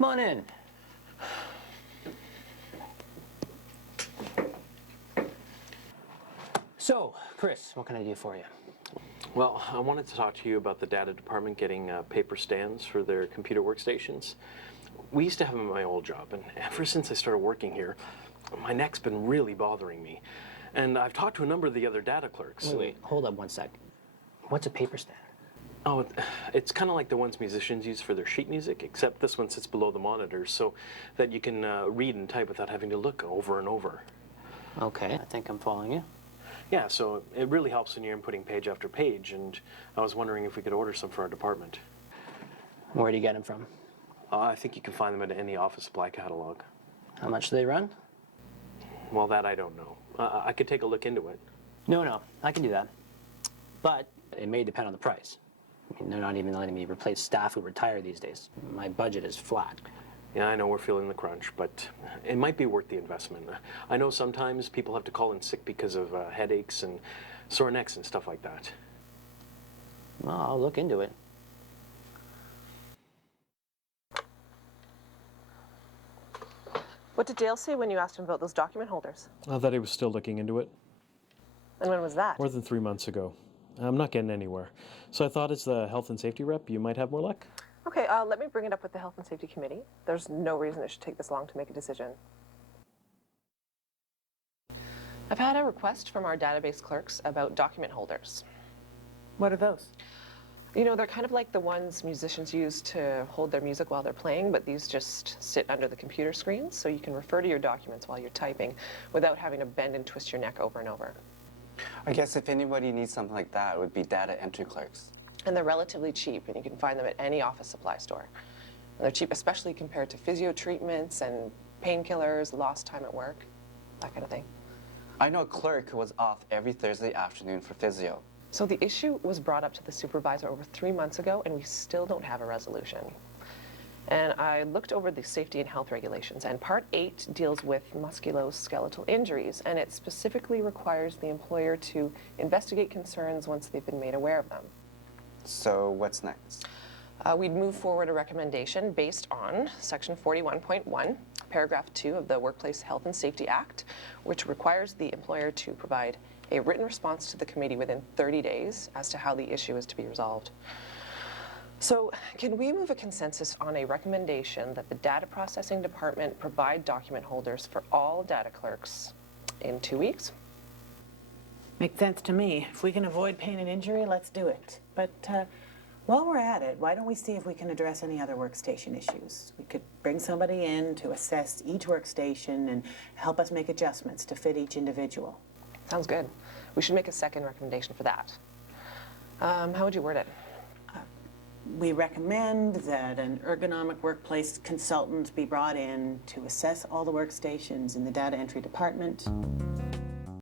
Come on in. So, Chris, what can I do for you? Well, I wanted to talk to you about the data department getting paper stands for their computer workstations. We used to have them at my old job, and ever since I started working here, my neck's been really bothering me. And I've talked to a number of the other data clerks. Wait, hold up one sec. What's a paper stand? Oh, it's kind of like the ones musicians use for their sheet music, except this one sits below the monitors so that you can read and type without having to look over and over. Okay, I think I'm following you. Yeah, so it really helps when you're inputting page after page, and I was wondering if we could order some for our department. Where do you get them from? I think you can find them at any office supply catalog. How much do they run? Well, that I don't know. I could take a look into it. No, I can do that. But it may depend on the price. I mean, they're not even letting me replace staff who retire these days. My budget is flat. Yeah, I know we're feeling the crunch, but it might be worth the investment. I know sometimes people have to call in sick because of headaches and sore necks and stuff like that. Well, I'll look into it. What did Dale say when you asked him about those document holders? That he was still looking into it. And when was that? More than 3 months ago. I'm not getting anywhere. So I thought as the health and safety rep, you might have more luck. Okay, let me bring it up with the Health and Safety Committee. There's no reason it should take this long to make a decision. I've had a request from our database clerks about document holders. What are those? You know, they're kind of like the ones musicians use to hold their music while they're playing, but these just sit under the computer screens, so you can refer to your documents while you're typing without having to bend and twist your neck over and over. I guess if anybody needs something like that, it would be data entry clerks. And they're relatively cheap, and you can find them at any office supply store. And they're cheap, especially compared to physio treatments and painkillers, lost time at work, that kind of thing. I know a clerk who was off every Thursday afternoon for physio. So the issue was brought up to the supervisor over 3 months ago, and we still don't have a resolution. And I looked over the safety and health regulations, and Part 8 deals with musculoskeletal injuries, and it specifically requires the employer to investigate concerns once they've been made aware of them. So what's next? We'd move forward a recommendation based on Section 41.1, Paragraph 2 of the Workplace Health and Safety Act, which requires the employer to provide a written response to the committee within 30 days as to how the issue is to be resolved. So can we move a consensus on a recommendation that the data processing department provide document holders for all data clerks in 2 weeks? Makes sense to me. If we can avoid pain and injury, let's do it. But while we're at it, why don't we see if we can address any other workstation issues? We could bring somebody in to assess each workstation and help us make adjustments to fit each individual. Sounds good. We should make a second recommendation for that. How would you word it? We recommend that an ergonomic workplace consultant be brought in to assess all the workstations in the data entry department